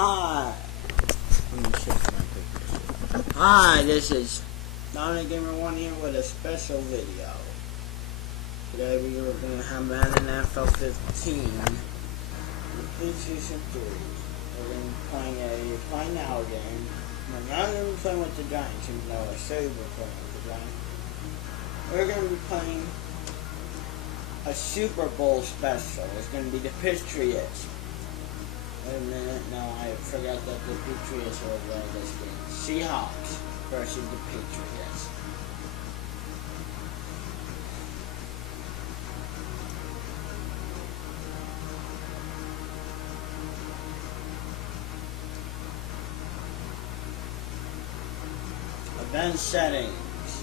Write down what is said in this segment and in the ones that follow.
Hi. Let me shift my picture. Hi, this is Dominic Gamer 1 here with a special video. Today we are going to have Madden NFL 15. Season 3. We're going to be playing a Play Now game. We're not going to be playing with the Giants, even though I say we're playing with the Giants. We're going to be playing a Super Bowl special. It's going to be the Patriots. Wait a minute, no, I forgot that the Patriots are winning this game. Seahawks versus the Patriots. Event settings.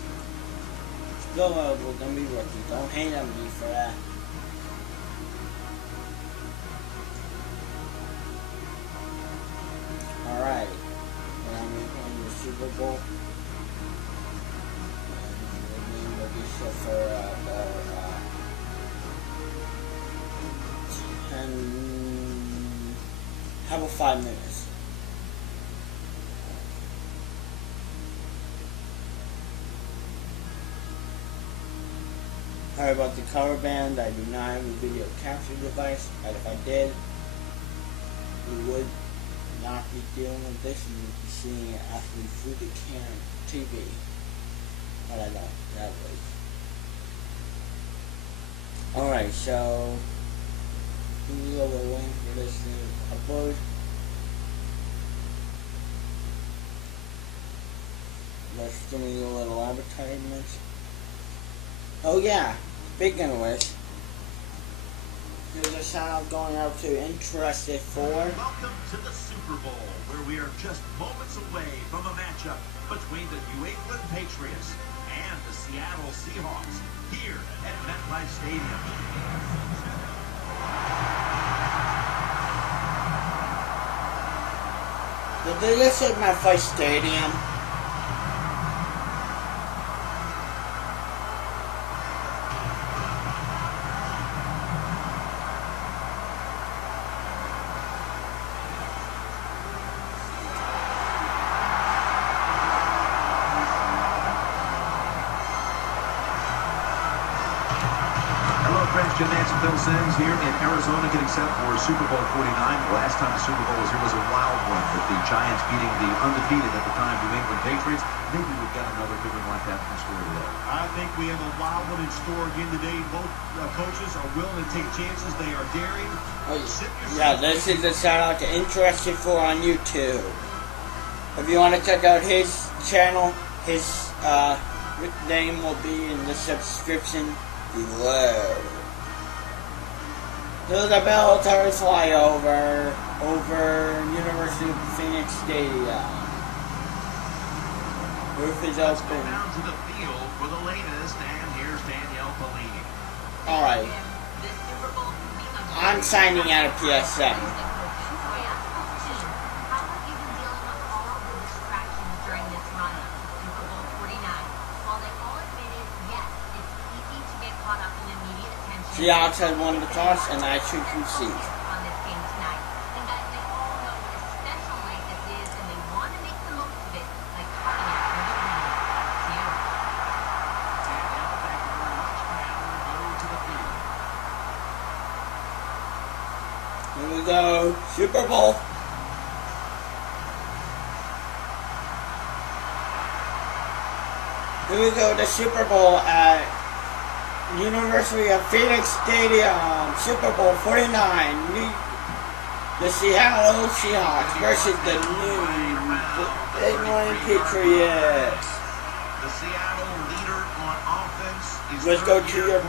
Skill level, don't be rookie. Don't hate on me for that. Alright, and I'm playing the Super Bowl. And the game will be set for about 10, how about 5 minutes? Sorry about the cover band, I do not have a video capture device, and if I did, we would not be dealing with this, and you'd be seeing it actually through the TV. But I don't, that way. Alright, so we will wait for this to upload. Let's give me a little advertisement. Oh yeah, speaking of which, there's a shout out going out to Interested for. Welcome to the Super Bowl, where we are just moments away from a matchup between the New England Patriots and the Seattle Seahawks here at MetLife Stadium. Did they just say MetLife Stadium? Jim Nance and Phil Simms here in Arizona getting set for Super Bowl 49. The last time the Super Bowl was here was a wild one, with the Giants beating the undefeated at the time New England Patriots. Maybe we've got another good one like that in store today. I think we have a wild one in store again today. Both coaches are willing to take chances. They are daring. Yeah, this is a shout out to Interested for on YouTube. If you want to check out his channel, his name will be in the subscription below. There's a military flyover over University of Phoenix Stadium. Roof is open. Down to the field for the latest, and here's Danielle Bellini. Alright. I'm signing out of PSN. Seahawks had won the toss, and I should concede. Here we go, Super Bowl. Here we go, the Super Bowl at University of Phoenix Stadium, Super Bowl 49, the Seattle Seahawks versus the New England Patriots. The Seattle leader on offense is Let's go to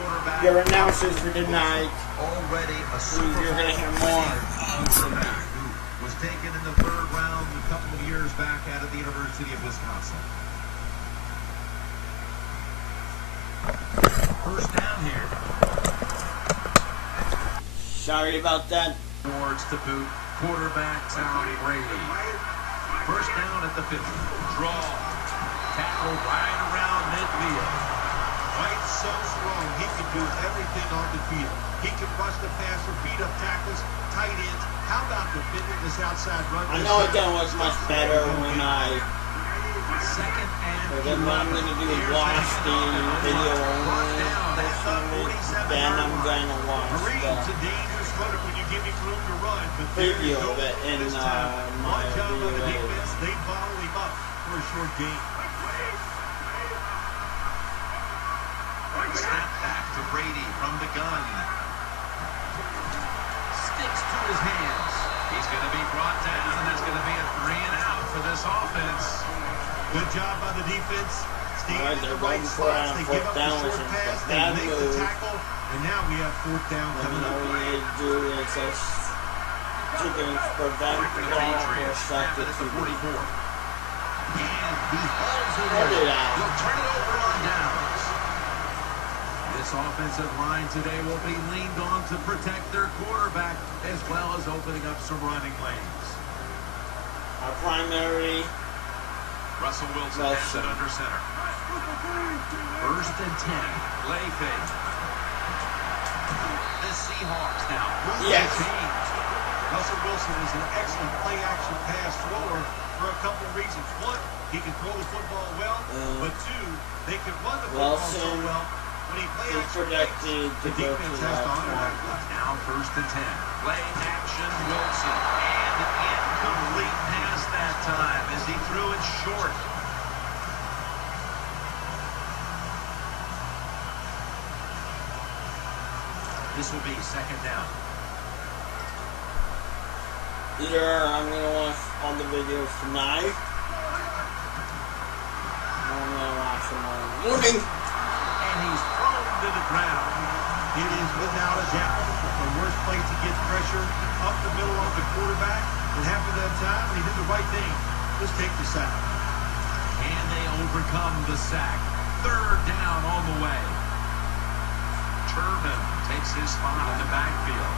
your announcers for tonight. Already a Super Bowl. You're going to hear more. Who was taken in the third round a couple of years back out of the University of Wisconsin. First down here. Sorry about that. Towards the boot. Quarterback Tom Brady. First down at the 50. Draw. Tackle right around midfield. Right, so strong. He can do everything on the field. He can rush the passer, beat up tackles, tight ends. How about defending this outside run? I know it don't look much better when Second and then what I'm going to do is watch the video only. Then I'm going to watch the preview of it in my review. They bottle him up for a short game. Snap back to Brady from the gun. Sticks to his hands. He's going to be brought down, and that's going to be a 3 and out for this offense. Good job by the defense. Staying in the right spots. They give up the short pass. They make the tackle. And now we have 4th down coming up. What we need to do is just prevent the ball or sack it to the 44. And he hauls it in. He'll turn it over on downs. This offensive line today will be leaned on to protect their quarterback as well as opening up some running lanes. Our primary Russell Wilson has it under center. 1st and 10. Play fake. The Seahawks now. Yes. Russell Wilson is an excellent play-action pass thrower for a couple of reasons. One, he can throw the football well, but two, they can run the football so well. When he projected the defense has to honor that. Now 1st and 10. Play action Wilson. And incomplete pass that time as he threw it short. This will be 2nd down. Either I'm going to watch all the videos tonight, or I'm going to watch them all in the morning. And he's thrown to the ground. It is without a doubt the worst place to get pressure up the middle of the quarterback. And half of that time, he did the right thing. Just take the sack. And they overcome the sack. 3rd down on the way. Turbin takes his spot in the backfield.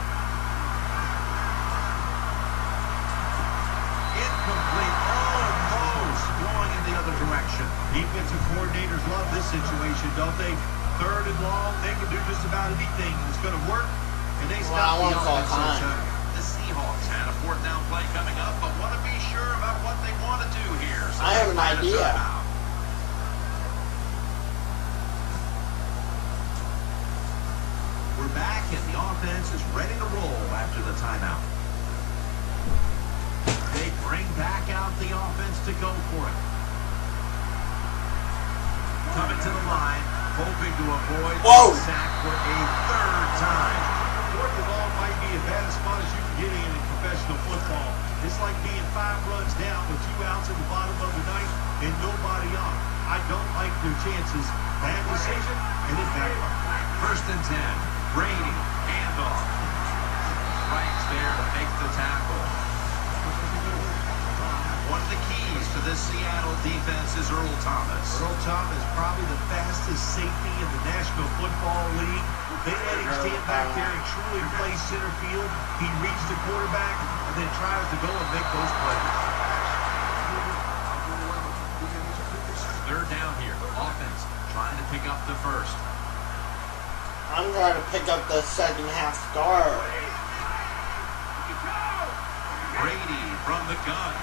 Incomplete. Almost going in the other direction. Defensive coordinators love this situation, don't they? 3rd and long, they can do just about anything. It's going to work, and they stop the offense. The Seahawks had a 4th down play coming up, but want to be sure about what they want to do here. So I have an idea. We're back, and the offense is ready to roll after the timeout. They bring back out the offense to go for it. Coming to the line, hoping to avoid the sack for a 3rd time. 4th and all might be as bad a spot as you can get in professional football. It's like being 5 runs down with 2 outs at the bottom of the 9th and nobody on. I don't like their chances. Bad decision, and it backfired. 1st and 10. Brady, handoff. Right there to make the tackle. One of the keys to this Seattle defense is Earl Thomas. Earl Thomas, probably the fastest safety in the National Football League. They let him stand back there and truly play center field. He reads the quarterback and then tries to go and make those plays. 3rd down here. Offense trying to pick up the 1st. I'm going to pick up the 2nd half start. Brady from the gun.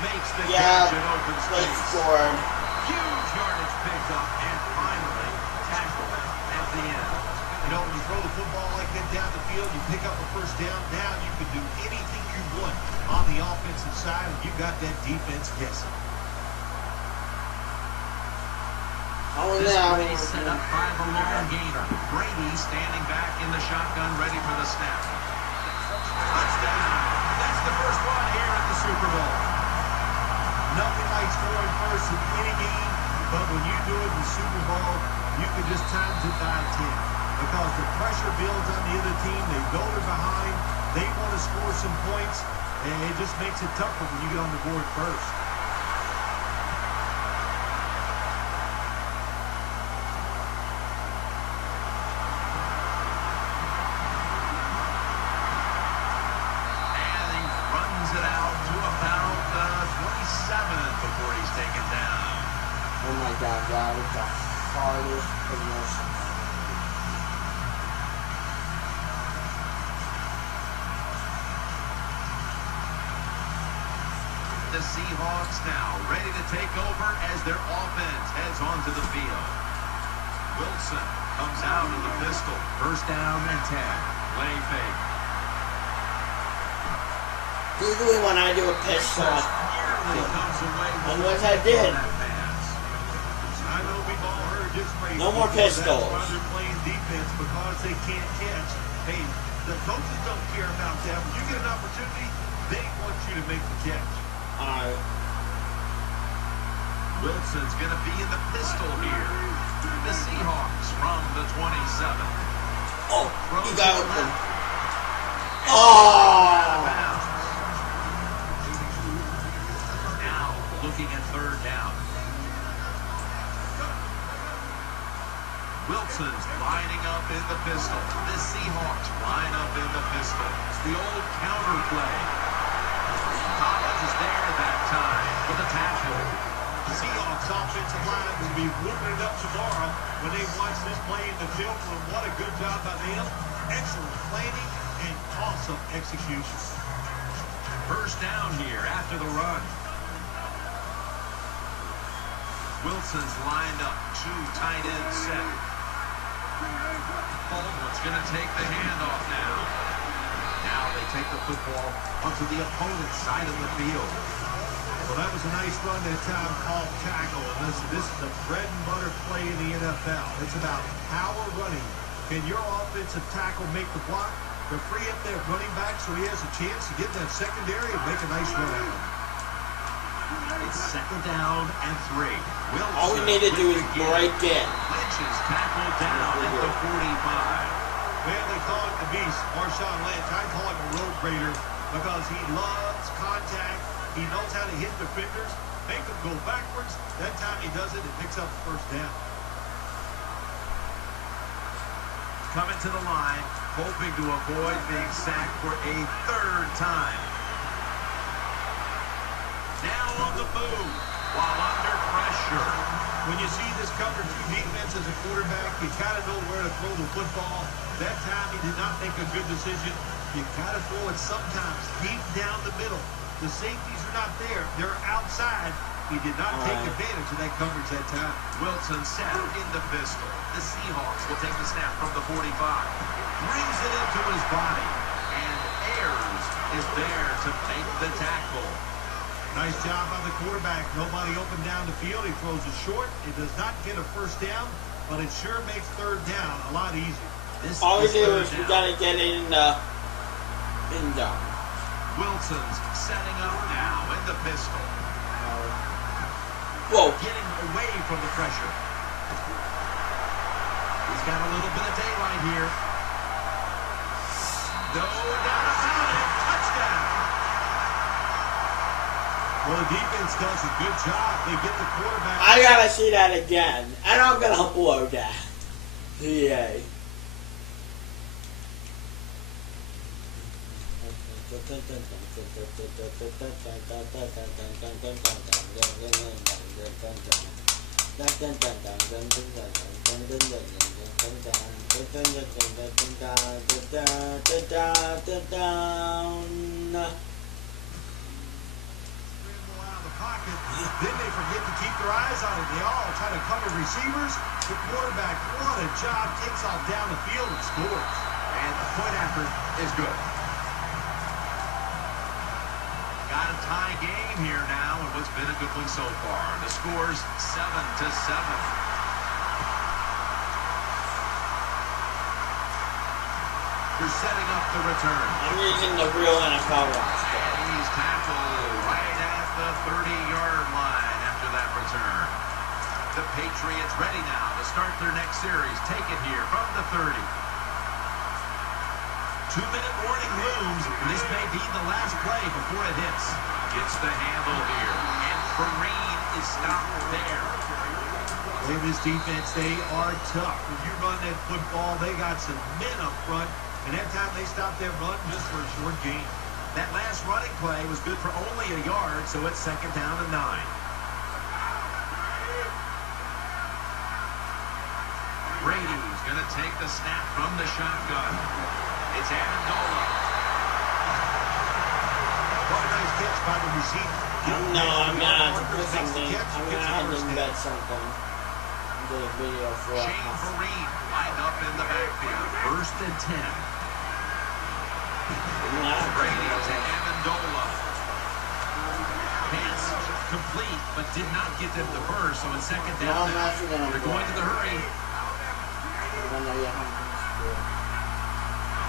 Makes the catch in open space. Scored. Huge yardage picked up and finally tackled at the end. You know, when you throw the football like that down the field, you pick up a 1st down. Now you can do anything you want on the offensive side, and you got that defense guessing. This play set up by the long gainer. Brady standing back in the shotgun, ready for the snap. Touchdown! That's the first one here at the Super Bowl. Nothing like scoring first in any game, but when you do it in the Super Bowl, you can just times it by 10. Because the pressure builds on the other team. They know they're behind. They want to score some points, and it just makes it tougher when you get on the board first. It out to about 27 before he's taken down. Oh my God. God, that was the hardest position. The Seahawks now ready to take over as their offense heads onto the field. Wilson comes out of the pistol. First down and 10. Play fake. Usually when I do a pistol, unless I did. No more pistols. They're playing defense because they can't catch. Hey, the coaches don't care about that. When you get an opportunity, they want you to make the catch. Wilson's going to be in the pistol here. The Seahawks from the 27. Oh, he got open. Oh! Now looking at third down. Wilson's lining up in the pistol. The Seahawks line up in the pistol. It's the old counter play. Collins is there that time for the tackle. The Seahawks offensive line will be whooping it up tomorrow when they watch this play in the film. And what a good job by them. Excellent planning and awesome execution. First down here after the run. Wilson's lined up. Two tight ends set. Baldwin's going to take the handoff now. Now they take the football onto the opponent's side of the field. Well, that was a nice run that time off tackle. And listen, this is the bread and butter play in the NFL. It's about power running. Can your offensive tackle make the block to free up that running back so he has a chance to get that secondary and make a nice run out of it? It's second down and 3. Wilson, all we need to do is break in. Lynch is tackled down at the 45. Well, they call it the beast, Marshawn Lynch. I call him a road grader because he loves contact. He knows how to hit defenders, make them go backwards. That time he does it and picks up the first down. Coming to the line, hoping to avoid being sacked for a third time. Now on the move while under pressure. When you see this cover 2 defense as a quarterback, you got to know where to throw the football. That time he did not make a good decision. You got to throw it sometimes deep down the middle. The safeties are not there. They're outside. He did not take advantage of that coverage that time. Wilson set in the pistol. The Seahawks will take the snap from the 45. Brings it into his body. And Ayers is there to make the tackle. Nice job by the quarterback. Nobody open down the field. He throws it short. It does not get a first down, but it sure makes third down a lot easier. All we do is we got to get it in the down. Wilson's setting up now in the pistol. Whoa. Getting away from the pressure. He's got a little bit of daylight here. No doubt about it. Touchdown. Well, the defense does a good job. They get the quarterback. I gotta see that again. And I'm gonna upload that. Yay. Pocket. Then they forget to keep their eyes on it. They all try to cover receivers. The quarterback, what a job, takes off down the field and scores. And the point effort is good. Got a tie game here now, and what's been a good one so far. The score's 7-7. They're setting up the return. I'm using the real NFL roster. He's tackled right at the 30-yard line after that return. The Patriots ready now to start their next series. Take it here from the 30. 2-minute warning looms. This may be the last play before it hits. Gets the handle here. And Perrine is stopped there. In this defense, they are tough. When you run that football, they got some men up front. And that time they stopped that run just for a short gain. That last running play was good for only a yard, so it's second down and 9. Brady's going to take the snap from the shotgun. It's Amendola. What a nice catch by the receiver. No, I'm gonna have to put something. I'm gonna have to bet something. Do a video for it. Shane Vereen lined up in the backfield. 1st and 10. Brady to Amendola. Pass complete, but did not get them the first, so it's 2nd down. They're going to the hurry.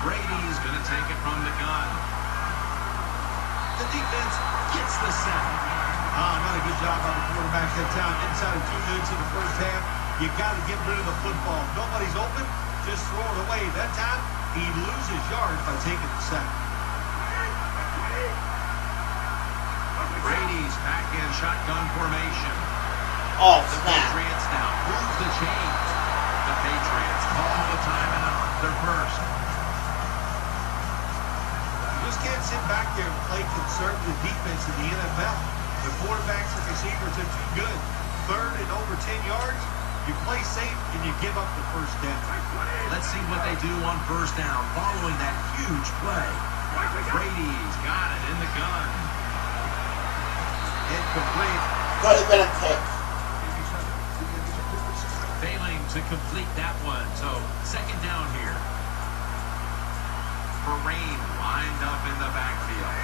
Brady's going to take it from the gun. The defense gets the sack. Not a good job by the quarterback that time. Inside of 2 minutes in the first half, you got to get rid of the football. Nobody's open, just throw it away. That time, he loses yards by taking the sack. Brady's back in shotgun formation. Oh, The snap. Patriots now move the chains. The Patriots call the timeout. They're first. You just can't sit back there and play conservative defense in the NFL. The quarterbacks and receivers are too good. 3rd and over 10 yards, you play safe and you give up the first down. Let's see what they do on 1st down following that huge play. Brady's got it in the gun. Incomplete. Could have been a pick. Failing to complete that one. So 2nd down here. Vereen lined up in the backfield.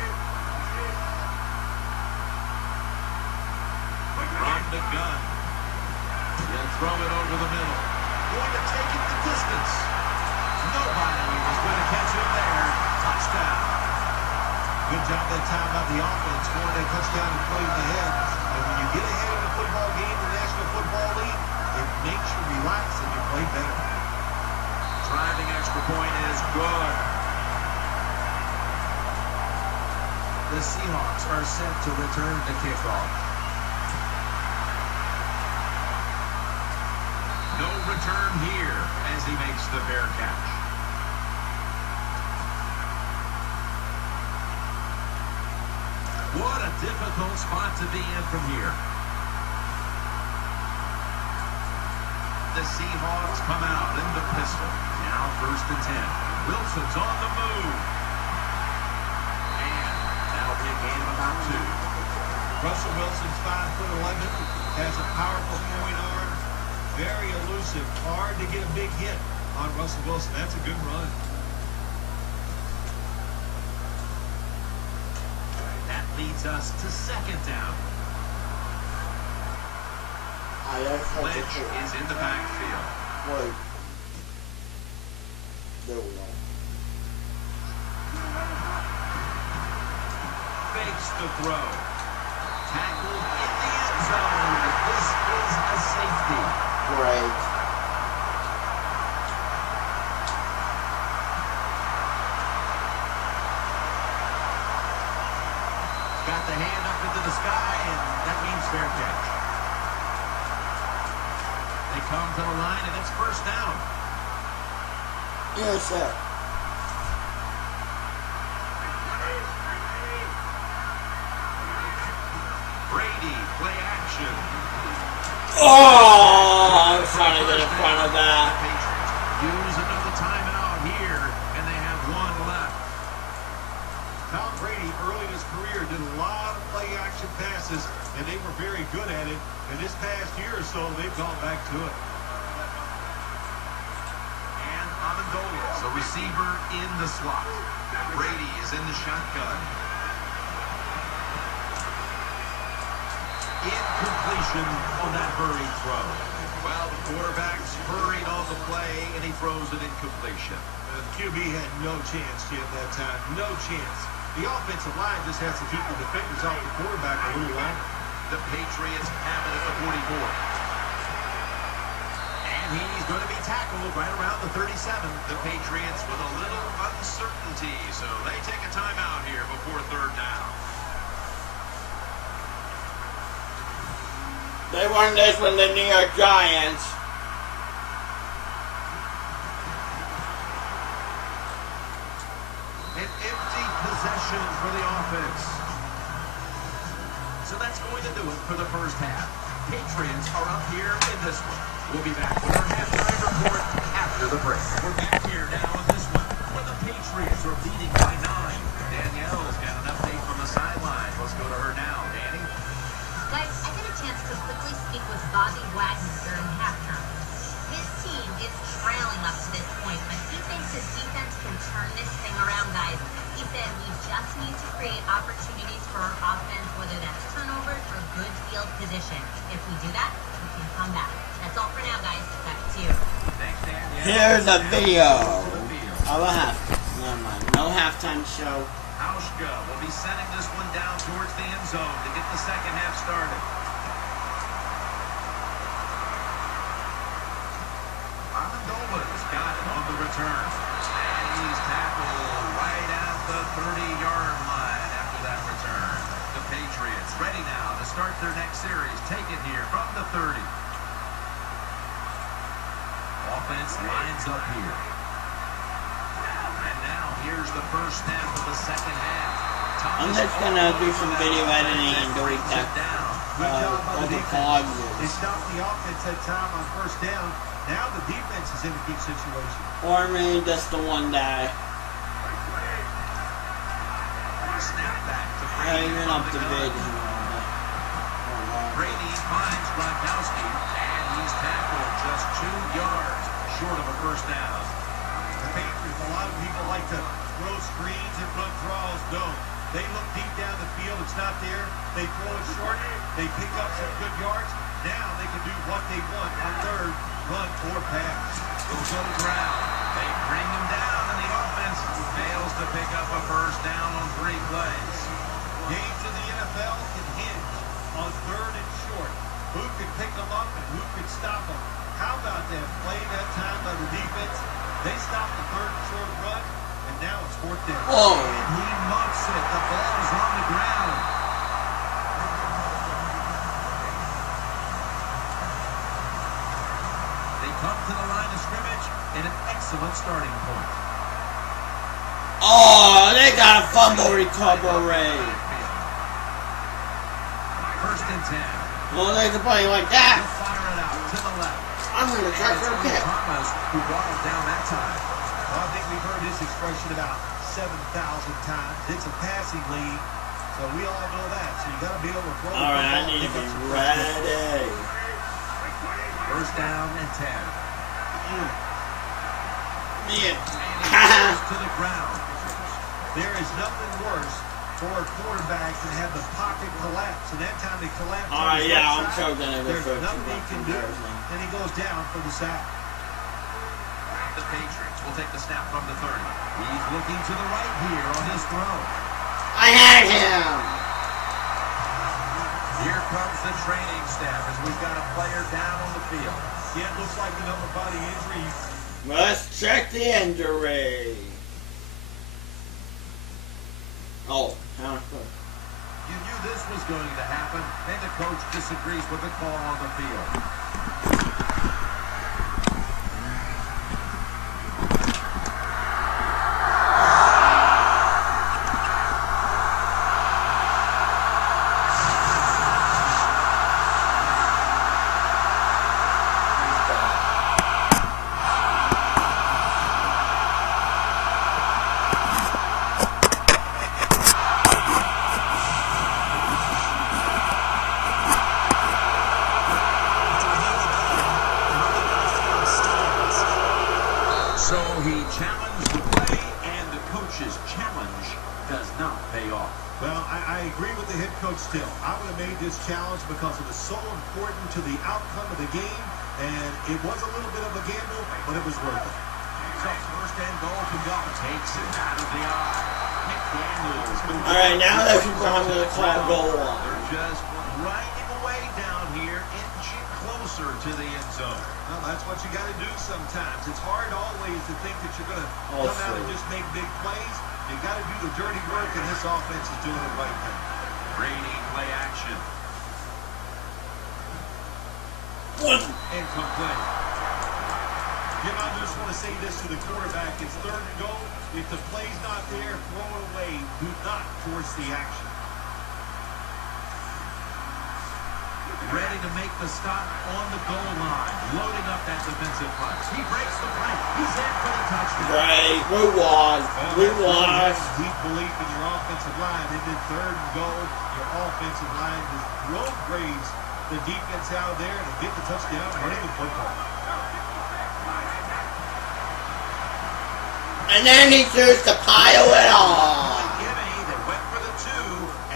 From the gun. He'll throw it over the middle. Going to take it the distance. Nobody is going to catch him there. Touchdown. Good job that time by the offense, scoring that touchdown and putting it ahead. And when you get ahead in the football game, the National Football League, it makes you relax and you play better. Driving extra point is good. The Seahawks are set to return the kickoff. No return here as he makes the fair catch. What a difficult spot to be in from here. The Seahawks come out in the pistol. Now 1st and 10. Wilson's on the move. And that'll be a gain of about 2. Russell Wilson's 5'11", has a powerful throwing arm, very elusive, hard to get a big hit on Russell Wilson. That's a good run. That leads us to 2nd down. Lynch is in the backfield. Wait. There we go. Fakes the throw. Tackled in the end zone. This is a safety. Great. Got the hand up into the sky, and that means fair catch. They come to the line, and it's 1st down. Yes, sir. Brady, play action. Oh, I'm trying to get in front of that. The Patriots use another timeout here, and they have 1 left. Tom Brady, early in his career, did a lot of play-action passes, and they were very good at it. And this past year or so, they've gone back to it. And Amendola, the receiver in the slot. Brady is in the shotgun. Incompletion on that hurried throw. Well, the quarterback's hurried on the play, and he throws an incompletion. QB had no chance, Jim, that time. No chance. The offensive line just has to keep the defenders off the quarterback a little longer. The Patriots have it at the 44. And he's going to be tackled right around the 37. The Patriots with a little uncertainty, so they take a timeout here before 3rd down. They won this when the New York Giants. An empty possession for the offense. So that's going to do it for the first half. Patriots are up here in this one. We'll be back with our halftime report after the break. We're back here now in this one, where the Patriots are leading by 9. Danielle's got an update from the sideline. Let's go to her now. Danny? Guys, I got a chance to quickly speak with Bobby Wagner during halftime. His team is trailing up to this point, but he thinks his defense can turn this thing around, guys. He said we just need to create opportunities for our offense, whether that's turnovers or good field position. If we do that, we can come back. That's all for now, guys. Back to you. Thanks, Danielle. Here's a video of a no halftime show. Hauschka will be sending this one down towards the end zone to get the second half started. Amendola's got it on the return. And he's tackled right at the 30-yard line after that return. The Patriots ready now to start their next series. Take it here from the 30. Offense lines up here. And now here's the first snap of the second half. I'm just gonna do some video editing and delete that over vlog. They stopped the offense that time on first down. Now the defense is in a good situation. Or maybe just the one guy. Snap back to Brady. Even up the video. Brady finds Gronkowski, and he's tackled just 2 yards short of a first down. The Patriots, a lot of people like to throw screens and run draws. Don't. They look deep down the field. It's not there. They throw it short. They pick up some good yards. Now they can do what they want on third, run or pass. Goes on the ground. They bring him down, and the offense fails to pick up a first down on 3 plays. Games in the NFL can hinge on third and short. Who can pick them up and who can stop them? How about that play that time by the defense? They stopped the third and short run, and now it's 4th down. Whoa. And he muffs it. The ball's on the ground. They come to the line of scrimmage in an excellent starting point. Oh, they got a fumble recovery. 1st and 10. Well, they can play like that. They'll fire it out to the left. I'm gonna try And it's for a Earl kick. Thomas who brought him down that time. Well, I think we've heard this expression about 7,000 times. It's a passing league, so we all know that. So you got to be able to throw the All right, I ball, need to pick be up some first down. ready. 1st down and 10. Yeah. And he goes to the ground. There is nothing worse for a quarterback than have the pocket collapse. And that time they collapse. All right, on his yeah, left I'm side, so gonna go there's for nothing he can do. And he goes down for the sack. The Patriots will take the snap from the 30. He's looking to the right here on his throw. I had him. Here comes the training staff as we've got a player down on the field. Yeah, it looks like an upper body injury. Let's check the injury. Oh, how quick. You knew this was going to happen, and the coach disagrees with the call on the field. So he challenged the play, and the coach's challenge does not pay off. Well, I agree with the head coach still. I would have made this challenge because it was so important to the outcome of the game, and it was a little bit of a gamble, but it was worth it. So 1st and goal to go. Takes it out of the eye. McDaniels. All right, now that people I'm gonna call goal line. They're just grinding away down here, inching closer to the end zone. Well, that's what you got to do sometimes. It's hard always to think that you're going to come out and just make big plays. You got to do the dirty work, and this offense is doing it right now. Brady play action. Incomplete. Jim, I just want to say this to the quarterback. It's 3rd and goal. If the play's not there, throw it away. Do not force the action. ready to make the stop on the goal line, loading up that defensive front. He breaks the play. He's in for the touchdown. Great. We won. We lost. Deep belief in your offensive line. They did 3rd and goal. Your offensive line just road graze the defense out there and get the touchdown running the football. And then he chose to pile it on. They went for the 2,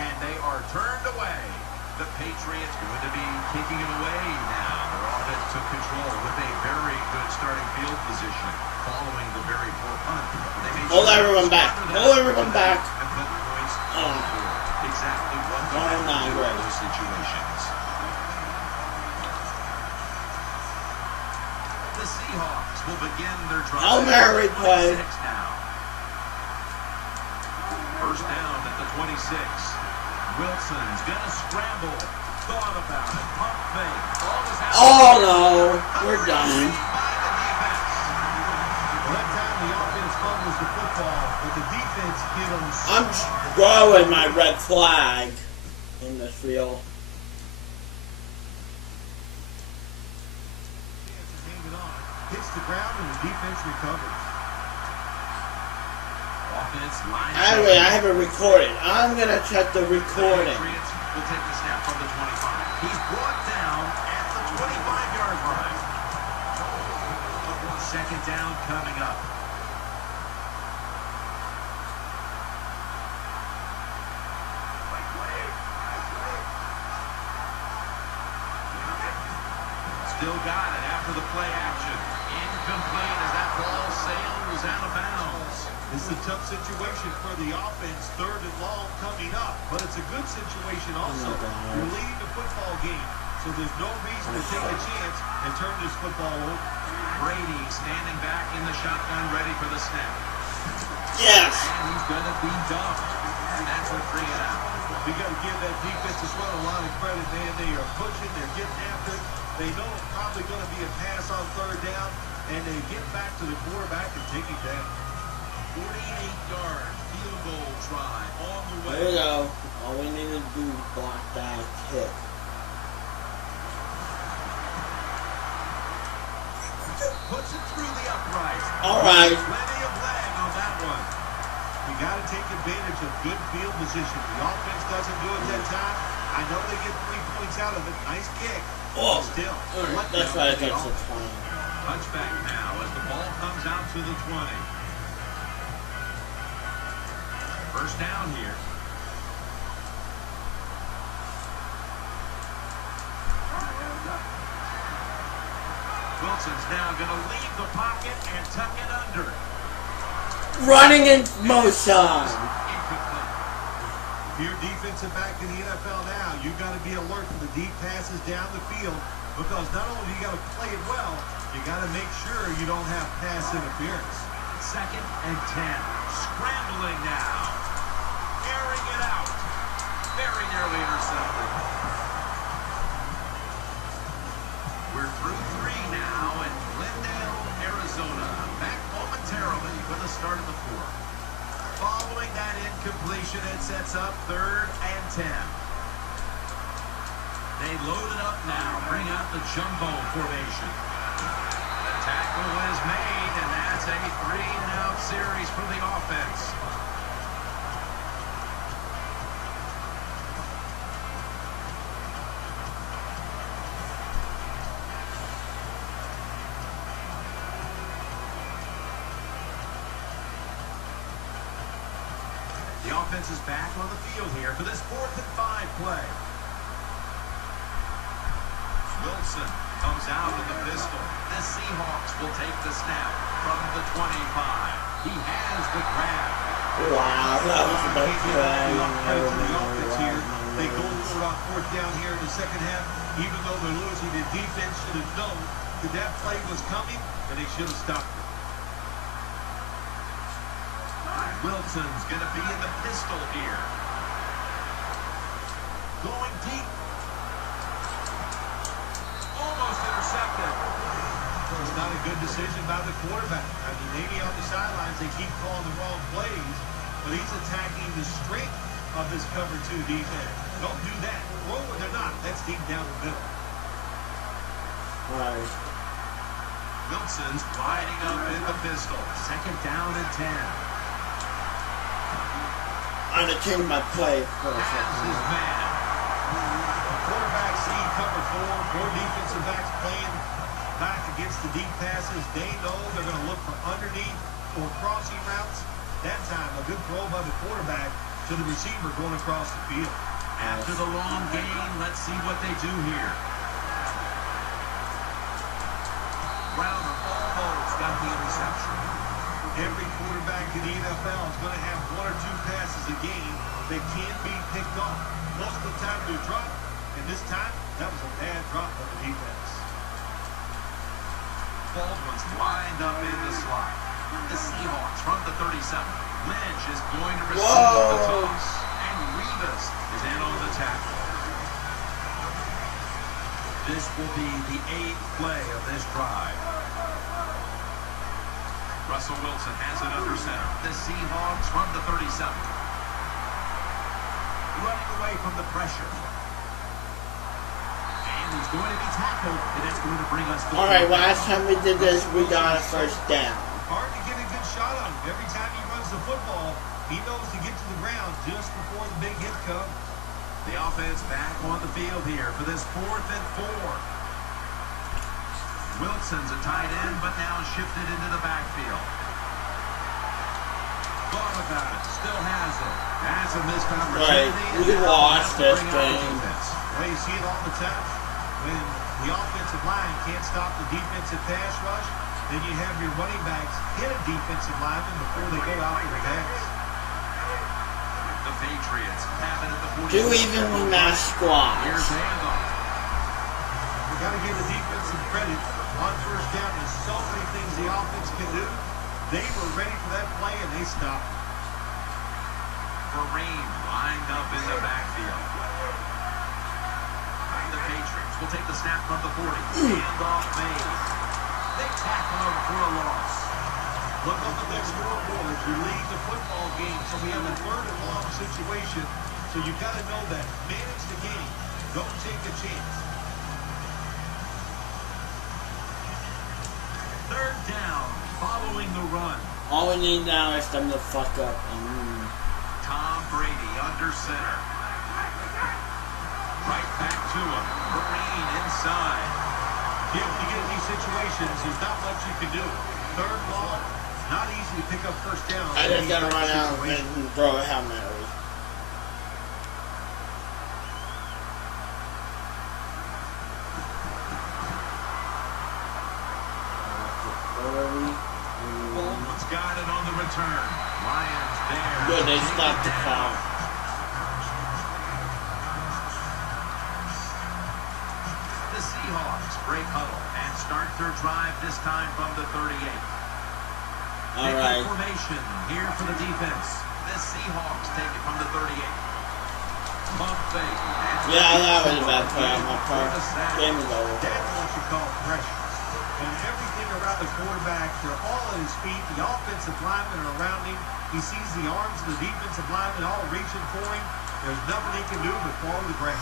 and they are turned away. The Patriots going to be kicking it away now. Their offense took control with a very good starting field position following the very poor punt. Pull everyone back. Pull everyone back. And put points on the board. Exactly what you have to do in those situations. The Seahawks will begin their drive. Hail Mary play. Now. First down at the 26. Wilson's gonna scramble. Thought about it. Pump fake. Ball is out. Oh no, we're done. Well, that time the offense fumbles the football, but the defense hit them. I'm throwing my red flag in the field. Hits the ground and the defense recovers. Offense line. Anyway, I have it recorded. I'm gonna check the recording. Patriots will take the snap from the 25. He's brought down at the 25-yard line. Second down coming up. Still got it after the play action. Incomplete as that ball sails out of bounds. This is a tough situation for the offense. 3rd and long coming up. But it's a good situation also. You're leading the football game. So there's no reason to take a chance and turn this football over. Brady standing back in the shotgun ready for the snap. Yes. And he's going to be dumped. And that's a 3 and out. We got to give that defense as well a lot of credit, man. They are pushing. They're getting after it. They know it's probably going to be a pass on 3rd down. And they get back to the quarterback and take it down. 48-yard field goal try on the way. There we go. All we need to do is block that kick. Puts it through the upright. All right. Plenty of leg on that one. You got to take advantage of good field position. The offense doesn't do it that time. I know they get 3 points out of it. Nice kick. Oh, Still. that's why I got the 20. Touchback now as the ball comes out to the 20. First down here. Wilson's now going to leave the pocket and tuck it under. Running in motion. If you're defensive back in the NFL now, you've got to be alert for the deep passes down the field because not only do you got to play it well, you got to make sure you don't have pass interference. 2nd and 10. Scrambling now. Airing it out. Very nearly intercepted. We're through 3 now in Glendale, Arizona. Back momentarily for the start of the 4th. Following that incompletion, it sets up 3rd and 10. They load it up now. Bring out the jumbo formation. The tackle is made, and that's a 3-and-out series for the offense. The offense is back on the field here for this 4th and 5 play. Wilson comes out with the pistol. The Seahawks will take the snap from the 25. He has the grab. Wow, that was the best play. They go for it on 4th down here in the second half. Even though they're losing, the defense should have known that that play was coming, and they should have stopped it. Wilson's going to be in the pistol here. Going deep. Almost intercepted. It's not a good decision by the quarterback. I mean, maybe on the sidelines they keep calling the wrong plays, but he's attacking the strength of this cover 2 defense. Don't do that. Throw when they're not. That's deep down the middle. Right. Wilson's lining up in the pistol. 2nd down and 10. I'm going to change my play for a As second. his man. Quarterback see cover 4. 4 defensive backs playing back against the deep passes. They know they're going to look for underneath or crossing routes. That time, a good throw by the quarterback to the receiver going across the field. After the long gain, let's see what they do here. Browner almost got the interception. Every quarterback in the NFL is going to have 1 or 2 passes a game that can't be picked off. Most of the time they're dropped, and this time, that was a bad drop by the defense. Baldwin's lined up in the slot. The Seahawks from the 37. Lynch is going to receive the toss. And Revis is in on the tackle. This will be the 8th play of this drive. Russell Wilson has it under center. The Seahawks from the 37. Running away from the pressure. And he's going to be tackled, and that's going to bring us to Alright, last time we did this, we got a first down. Hard to get a good shot on him. Every time he runs the football, he knows to get to the ground just before the big hit comes. The offense back on the field here for this 4th and 4. Wilson's a tight end, but now shifted into the backfield. Thought about it, still has it. Has a missed opportunity. Right, we lost this game. Well, you see it all the time. When the offensive line can't stop the defensive pass rush, then you have your running backs hit a defensive lineman before they go out to the pass. The Patriots have it at the 40. Do evenly matched Here's squads. handoff. We got to give the defense some credit. On first down, there's so many things the offense can do. They were ready for that play, and they stopped it. Vereen lined up in the backfield. The Patriots will take the snap from the 40. Handoff made. They tackle him for a loss. Look on the next scoreboard. You lead the football game, so we have a 3rd and long situation. So you've got to know that. Manage the game. Don't take a chance. 3rd down, following the run. All we need now is them to fuck up. Tom Brady under center. Right back to him. Vereen inside. When you get in these situations, there's not much you can do. 3rd long, not easy to pick up first down. I just gotta run out and throw a helmet. Baldwin's got it on the return. Lions there. Good, they stopped the foul. The Seahawks break huddle and start their drive this time from the 38. Alright. Formation here for the defense. The Seahawks take it from the 38. Bump fake. Yeah, that was a bad play on my part. Game is over. That's what you call pressure. And everything around the quarterback, they're all at his feet. The offensive linemen are around him. He sees the arms of the defensive linemen all reaching for him. There's nothing he can do but fall to the ground.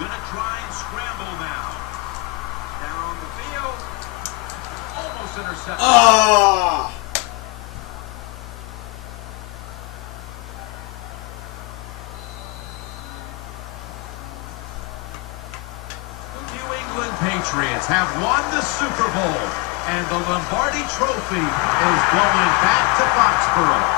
Gonna try and scramble now. They're on the field. Almost intercepted. Oh! Patriots have won the Super Bowl, and the Lombardi Trophy is going back to Foxborough.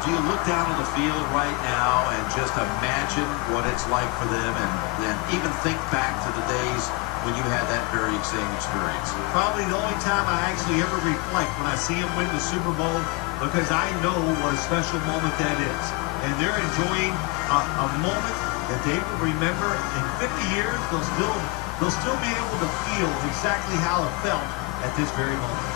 Do you look down on the field right now and just imagine what it's like for them and even think back to the days when you had that very same experience? Probably the only time I actually ever reflect when I see them win the Super Bowl, because I know what a special moment that is. And they're enjoying a moment that they will remember in 50 years. They'll still be able to feel exactly how it felt at this very moment.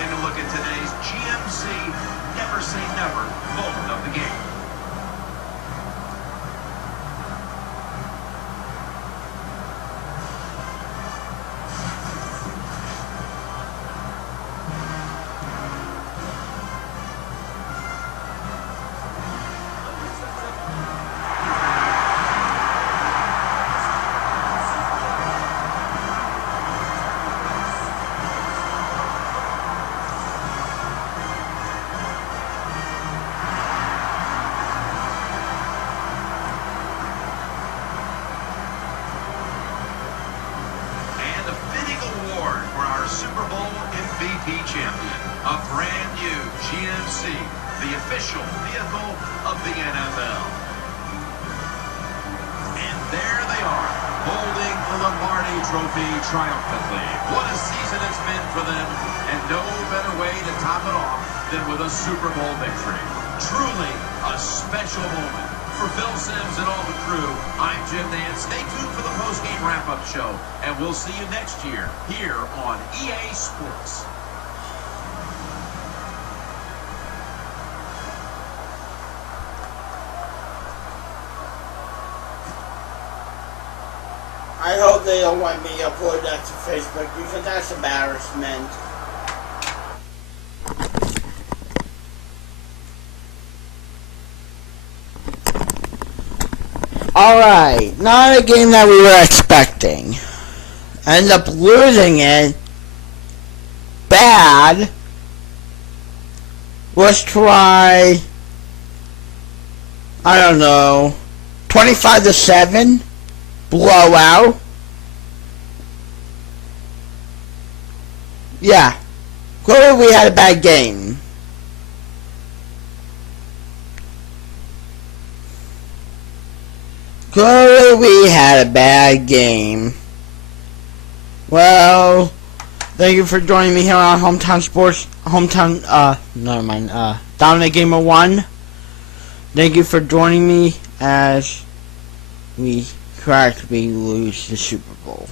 take a look at today's GMC Never Say Never moment of the game. Super Bowl MVP champion, a brand new GMC, the official vehicle of the NFL. And there they are, holding the Lombardi Trophy triumphantly. What a season it's been for them, and no better way to top it off than with a Super Bowl victory. Truly a special moment. For Phil Simms and all the crew, I'm Jim Nance. Stay tuned for the post-game wrap-up show, and we'll see you next year here on EA Sports. I hope they don't let me upload that to Facebook because that's embarrassment. Alright, not a game that we were expecting. End up losing it. Bad. Let's try, I don't know, 25-7. Blowout. Yeah. Clearly we had a bad game. Clearly we had a bad game. Well, thank you for joining me here on Hometown Sports, never mind, Dominant Gamer 1. Thank you for joining me as we practically lose the Super Bowl.